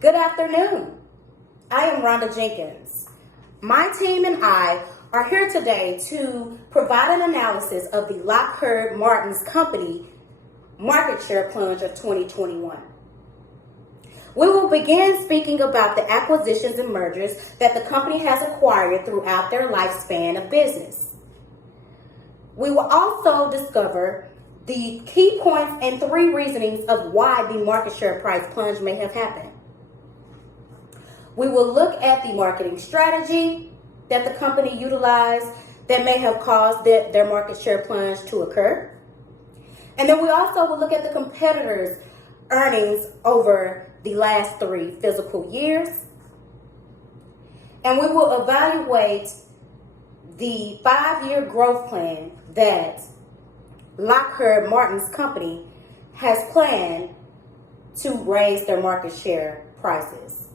Good afternoon. I am Rhonda Jenkins. My team and I are here today to provide an analysis of the Lockheed Martin's company market share plunge of 2021. We will begin speaking about the acquisitions and mergers that the company has acquired throughout their lifespan of business. We will also discover the key points and 3 reasonings of why the market share price plunge may have happened. We will look at the marketing strategy that the company utilized that may have caused their market share plunge to occur. And then we also will look at the competitors' earnings over the last 3 fiscal years. And we will evaluate the 5-year growth plan that Lockheed Martin's company has planned to raise their market share prices.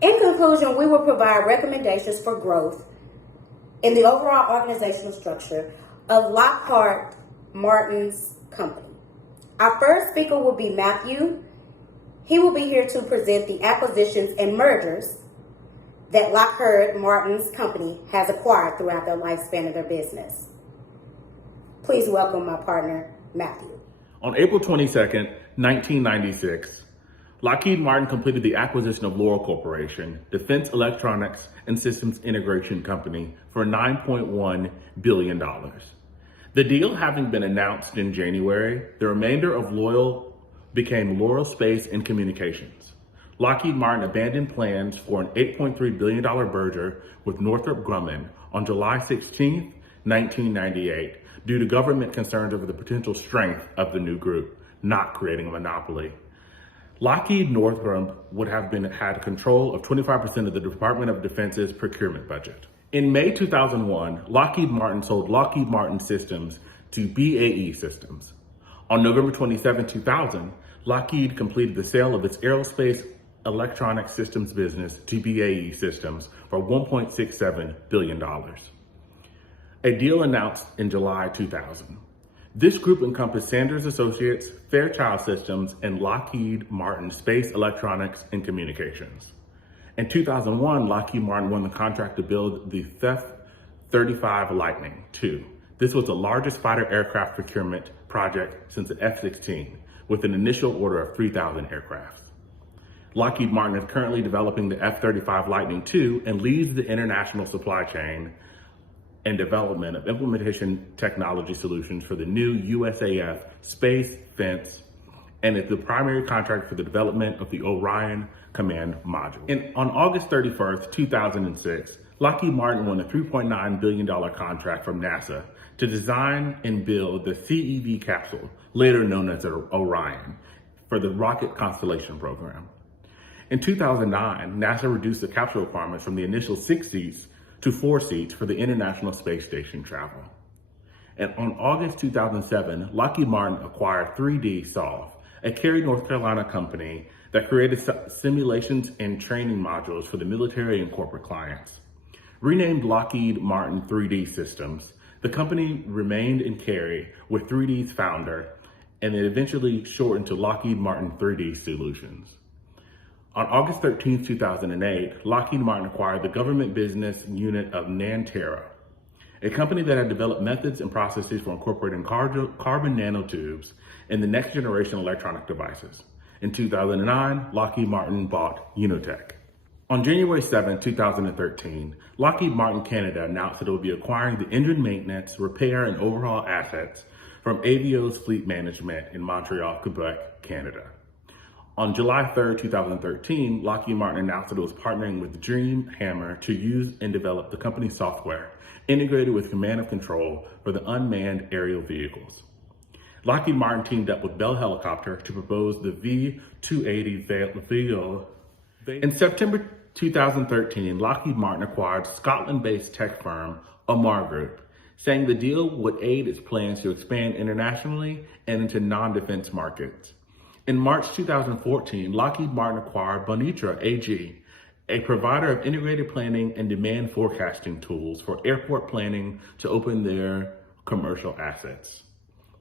In conclusion, we will provide recommendations for growth in the overall organizational structure of Lockheed Martin's company. Our first speaker will be Matthew. He will be here to present the acquisitions and mergers that Lockheed Martin's company has acquired throughout their lifespan of their business. Please welcome my partner, Matthew. On April 22nd, 1996, Lockheed Martin completed the acquisition of Loral Corporation, Defense Electronics and Systems Integration Company, for $9.1 billion. The deal having been announced in January, the remainder of Loral became Loral Space and Communications. Lockheed Martin abandoned plans for an $8.3 billion merger with Northrop Grumman on July 16, 1998, due to government concerns over the potential strength of the new group, not creating a monopoly. Lockheed Northrop would have had control of 25% of the Department of Defense's procurement budget. In May 2001, Lockheed Martin sold Lockheed Martin Systems to BAE Systems. On November 27, 2000, Lockheed completed the sale of its aerospace electronic systems business to BAE Systems for $1.67 billion. A deal announced in July 2000. This group encompassed Sanders Associates, Fairchild Systems, and Lockheed Martin Space Electronics and Communications. In 2001, Lockheed Martin won the contract to build the F-35 Lightning II. This was the largest fighter aircraft procurement project since the F-16, with an initial order of 3,000 aircraft. Lockheed Martin is currently developing the F-35 Lightning II and leads the international supply chain and development of implementation technology solutions for the new USAF Space Fence, and is the primary contract for the development of the Orion Command Module. On August 31st, 2006, Lockheed Martin won a $3.9 billion contract from NASA to design and build the CEV capsule, later known as Orion, for the Rocket Constellation program. In 2009, NASA reduced the capsule requirements from the initial 6 seats to 4 seats for the International Space Station travel. And on August 2007, Lockheed Martin acquired 3D Solve, a Cary, North Carolina company that created simulations and training modules for the military and corporate clients. Renamed Lockheed Martin 3D Systems, the company remained in Cary with 3D's founder, and it eventually shortened to Lockheed Martin 3D Solutions. On August 13, 2008, Lockheed Martin acquired the government business unit of Nantera, a company that had developed methods and processes for incorporating carbon nanotubes in the next generation electronic devices. In 2009, Lockheed Martin bought Unitech. On January 7, 2013, Lockheed Martin Canada announced that it would be acquiring the engine maintenance, repair, and overhaul assets from Avio's Fleet Management in Montreal, Quebec, Canada. On July 3, 2013, Lockheed Martin announced that it was partnering with Dreamhammer to use and develop the company's software integrated with command and control for the unmanned aerial vehicles. Lockheed Martin teamed up with Bell Helicopter to propose the V-280 Valo. In September 2013, Lockheed Martin acquired Scotland-based tech firm Omar Group, saying the deal would aid its plans to expand internationally and into non-defense markets. In March 2014, Lockheed Martin acquired Bonitra AG, a provider of integrated planning and demand forecasting tools for airport planning to open their commercial assets.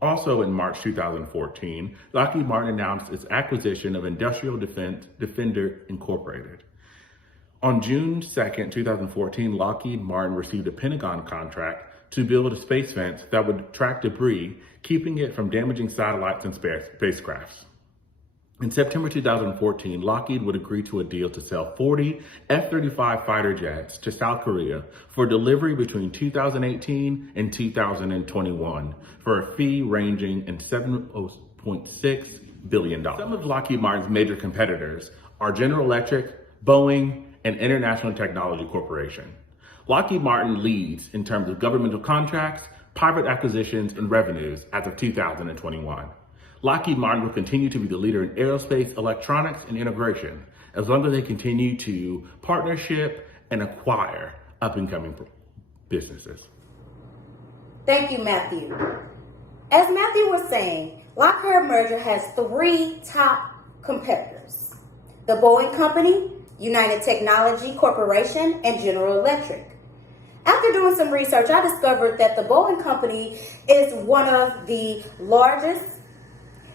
Also in March 2014, Lockheed Martin announced its acquisition of Industrial Defender Incorporated. On June 2nd, 2014, Lockheed Martin received a Pentagon contract to build a space fence that would track debris, keeping it from damaging satellites and spacecrafts. In September 2014, Lockheed would agree to a deal to sell 40 F-35 fighter jets to South Korea for delivery between 2018 and 2021 for a fee ranging in $7.6 billion. Some of Lockheed Martin's major competitors are General Electric, Boeing, and International Technology Corporation. Lockheed Martin leads in terms of governmental contracts, private acquisitions, and revenues as of 2021. Lockheed Martin will continue to be the leader in aerospace, electronics, and integration, as long as they continue to partnership and acquire up-and-coming businesses. Thank you, Matthew. As Matthew was saying, Lockheed merger has 3 top competitors: the Boeing Company, United Technology Corporation, and General Electric. After doing some research, I discovered that the Boeing Company is one of the largest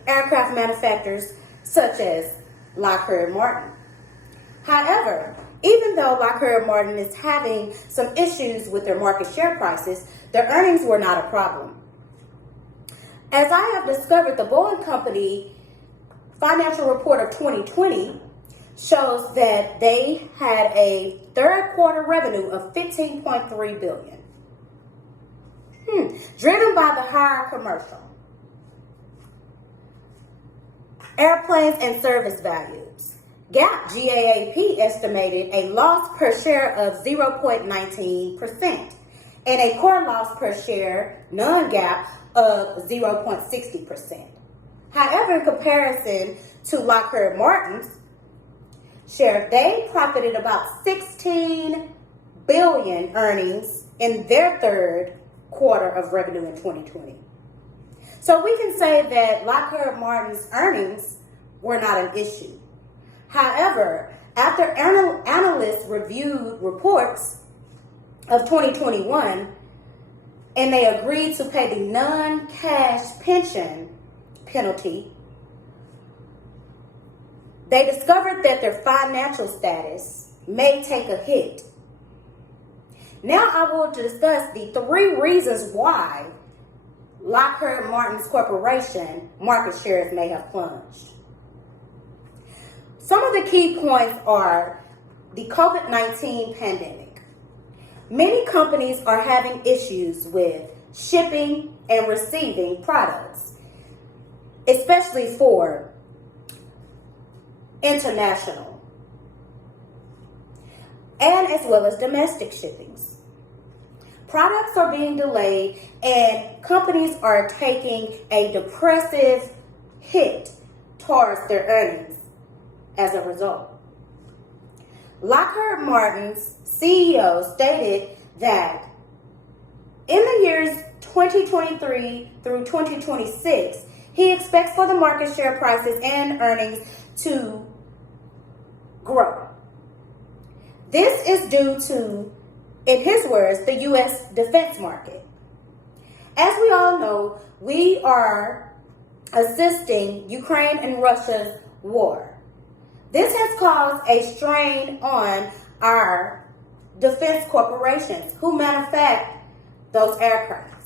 aircraft manufacturers, such as Lockheed Martin. However, even though Lockheed Martin is having some issues with their market share prices, their earnings were not a problem. As I have discovered, the Boeing Company financial report of 2020 shows that they had a third quarter revenue of $15.3 billion, driven by the higher commercial airplanes and service values. GAAP estimated a loss per share of 0.19% and a core loss per share, non-GAAP, of 0.60%. However, in comparison to Lockheed Martin's share, they profited about $16 billion earnings in their third quarter of revenue in 2020. So we can say that Lockheed Martin's earnings were not an issue. However, after analysts reviewed reports of 2021 and they agreed to pay the non-cash pension penalty, they discovered that their financial status may take a hit. Now I will discuss the 3 reasons why Lockheed Martin's corporation market shares may have plunged. Some of the key points are the COVID-19 pandemic. Many companies are having issues with shipping and receiving products, especially for international and as well as domestic shippings. Products are being delayed and companies are taking a depressive hit towards their earnings as a result. Lockheed Martin's CEO stated that in the years 2023 through 2026, he expects for the market share prices and earnings to grow. This is due to, in his words, the U.S. defense market. As we all know, we are assisting Ukraine and Russia's war. This has caused a strain on our defense corporations who manufacture those aircraft.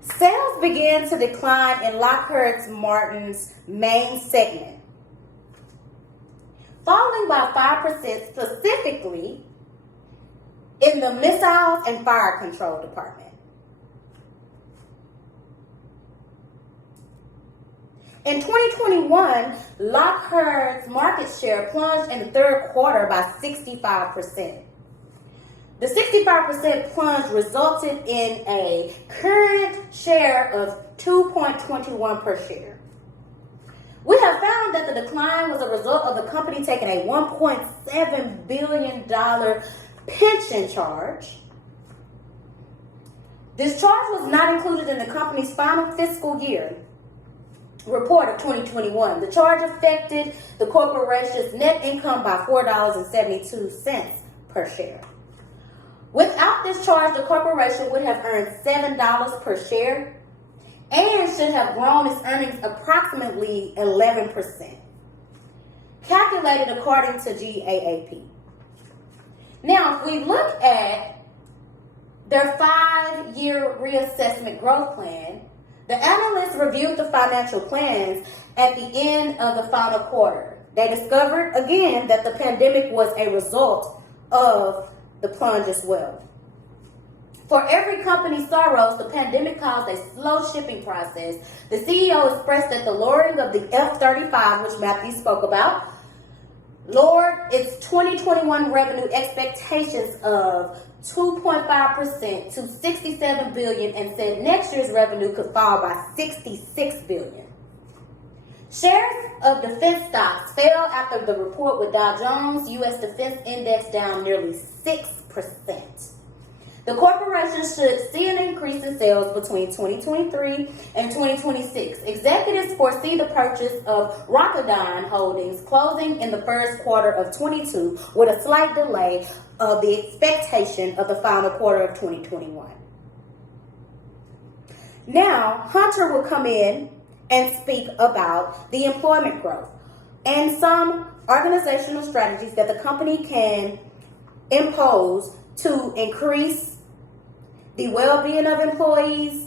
Sales began to decline in Lockheed Martin's main segment, falling by 5% specifically in the missiles and fire control department. In 2021, Lockheed's market share plunged in the third quarter by 65%. The 65% plunge resulted in a current share of 2.21 per share. We have found that the decline was a result of the company taking a $1.7 billion pension charge. This charge was not included in the company's final fiscal year report of 2021. The charge affected the corporation's net income by $4.72 per share. Without this charge, the corporation would have earned $7 per share and should have grown its earnings approximately 11%, calculated according to GAAP. Now, if we look at their 5-year reassessment growth plan, the analysts reviewed the financial plans at the end of the final quarter. They discovered again that the pandemic was a result of the plunge as well. For every company's sorrows, the pandemic caused a slow shipping process. The CEO expressed that the lowering of the F-35, which Matthew spoke about, lowered its 2021 revenue expectations of 2.5% to $67 billion and said next year's revenue could fall by $66 billion. Shares of defense stocks fell after the report, with Dow Jones U.S. Defense Index down nearly 6%. The corporation should see an increase in sales between 2023 and 2026. Executives foresee the purchase of Lockheed Holdings closing in the first quarter of 22, with a slight delay of the expectation of the final quarter of 2021. Now, Hunter will come in and speak about the employment growth and some organizational strategies that the company can impose to increase the well-being of employees,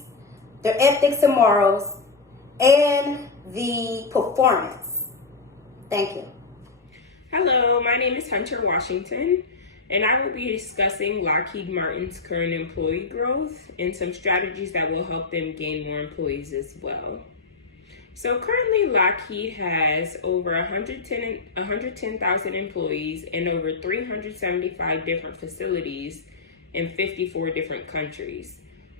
their ethics and morals, and the performance. Thank you. Hello, my name is Hunter Washington, and I will be discussing Lockheed Martin's current employee growth and some strategies that will help them gain more employees as well. So currently Lockheed has over 110,000 employees in over 375 different facilities in 54 different countries.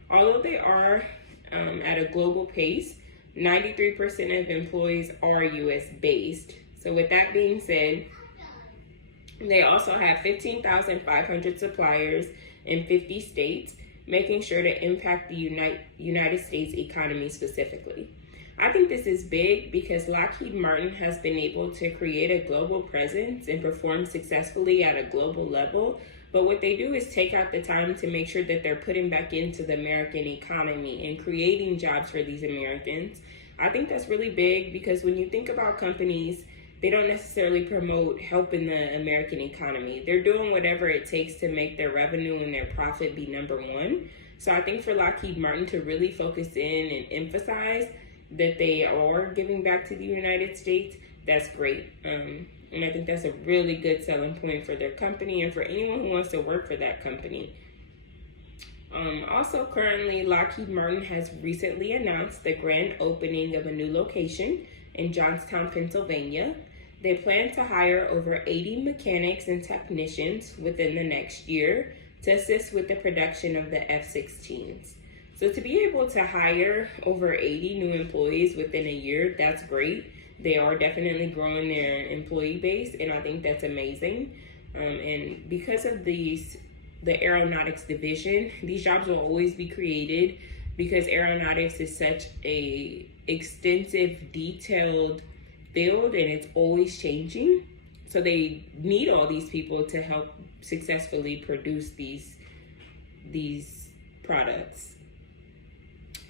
Although they are at a global pace, 93% of employees are US based. So with that being said, they also have 15,500 suppliers in 50 states, making sure to impact the United States economy specifically. I think this is big because Lockheed Martin has been able to create a global presence and perform successfully at a global level. But what they do is take out the time to make sure that they're putting back into the American economy and creating jobs for these Americans. I think that's really big because when you think about companies, they don't necessarily promote helping the American economy. They're doing whatever it takes to make their revenue and their profit be number one. So I think for Lockheed Martin to really focus in and emphasize that they are giving back to the United States, that's great. And I think that's a really good selling point for their company and for anyone who wants to work for that company. Also, currently, Lockheed Martin has recently announced the grand opening of a new location in Johnstown, Pennsylvania. They plan to hire over 80 mechanics and technicians within the next year to assist with the production of the F-16s. So to be able to hire over 80 new employees within a year, that's great. They are definitely growing their employee base, and I think that's amazing. And because of the aeronautics division, these jobs will always be created because aeronautics is such a extensive, detailed field, and it's always changing. So they need all these people to help successfully produce these products.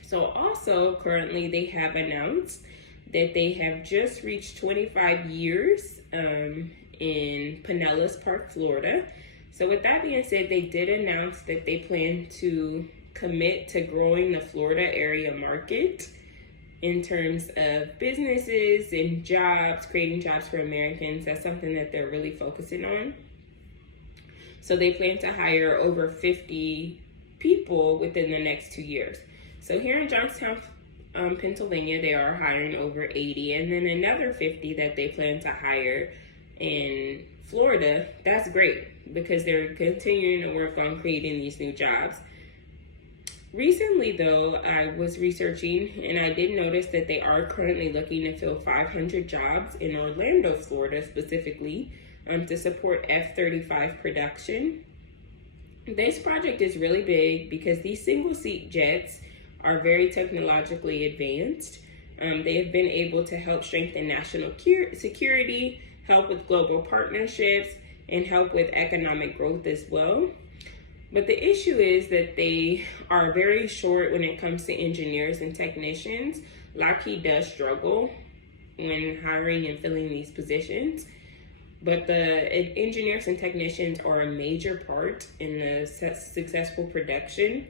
So also currently they have announced that they have just reached 25 years in Pinellas Park, Florida. So with that being said, they did announce that they plan to commit to growing the Florida area market in terms of businesses and jobs, creating jobs for Americans. That's something that they're really focusing on. So they plan to hire over 50 people within the next 2 years. So here in Johnstown, Pennsylvania, they are hiring over 80, and then another 50 that they plan to hire in Florida. That's great because they're continuing to work on creating these new jobs. Recently, though, I was researching and I did notice that they are currently looking to fill 500 jobs in Orlando, Florida, specifically to support F-35 production. This project is really big because these single-seat jets are very technologically advanced. They have been able to help strengthen national security, help with global partnerships, and help with economic growth as well. But the issue is that they are very short when it comes to engineers and technicians. Lockheed does struggle when hiring and filling these positions, but the engineers and technicians are a major part in the successful production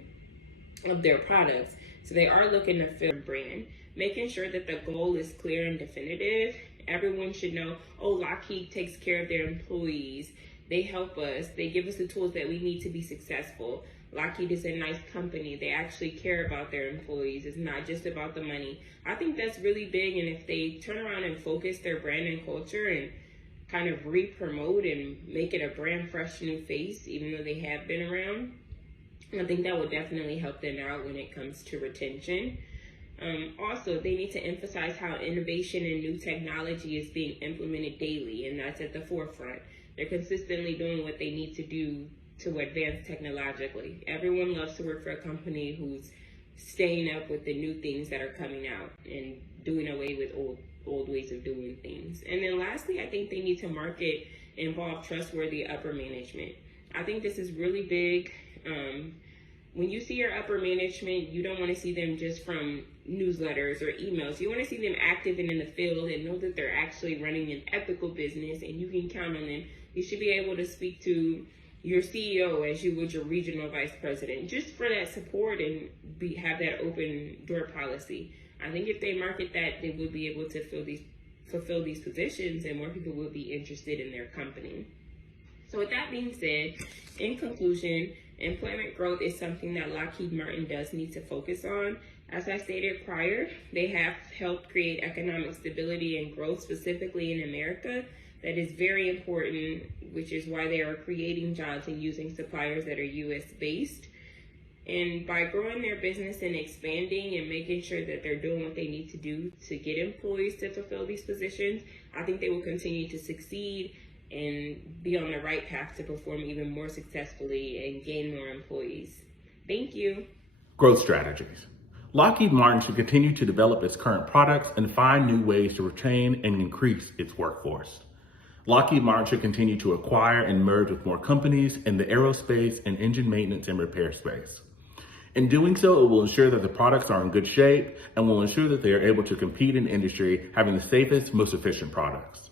of their products. So they are looking to fill a brand, making sure that the goal is clear and definitive. Everyone should know, oh, Lockheed takes care of their employees. They help us. They give us the tools that we need to be successful. Lockheed is a nice company. They actually care about their employees. It's not just about the money. I think that's really big. And if they turn around and focus their brand and culture and kind of re-promote and make it a brand fresh new face, even though they have been around, I think that will definitely help them out when it comes to retention. Also, they need to emphasize how innovation and new technology is being implemented daily, and that's at the forefront. They're consistently doing what they need to do to advance technologically. Everyone loves to work for a company who's staying up with the new things that are coming out and doing away with old ways of doing things. And then lastly, I think they need to market and involve trustworthy upper management. I think this is really big. When you see your upper management, you don't want to see them just from newsletters or emails. You want to see them active and in the field and know that they're actually running an ethical business and you can count on them. You should be able to speak to your CEO as you would your regional vice president, just for that support and have that open door policy. I think if they market that, they will be able to fulfill these positions and more people will be interested in their company. So with that being said, in conclusion, employment growth is something that Lockheed Martin does need to focus on. As I stated prior, they have helped create economic stability and growth specifically in America. That is very important, which is why they are creating jobs and using suppliers that are US based. And by growing their business and expanding and making sure that they're doing what they need to do to get employees to fulfill these positions, I think they will continue to succeed and be on the right path to perform even more successfully and gain more employees. Thank you. Growth strategies. Lockheed Martin should continue to develop its current products and find new ways to retain and increase its workforce. Lockheed Martin should continue to acquire and merge with more companies in the aerospace and engine maintenance and repair space. In doing so, it will ensure that the products are in good shape and will ensure that they are able to compete in the industry having the safest, most efficient products.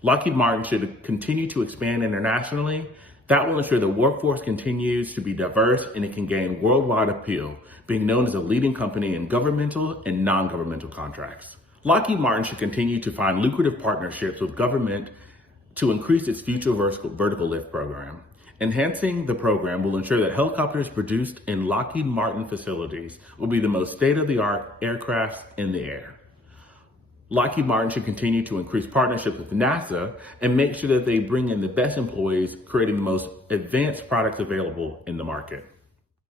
Lockheed Martin should continue to expand internationally. That will ensure the workforce continues to be diverse and it can gain worldwide appeal, being known as a leading company in governmental and non-governmental contracts. Lockheed Martin should continue to find lucrative partnerships with government to increase its future vertical lift program. Enhancing the program will ensure that helicopters produced in Lockheed Martin facilities will be the most state-of-the-art aircraft in the air. Lockheed Martin should continue to increase partnerships with NASA and make sure that they bring in the best employees, creating the most advanced products available in the market.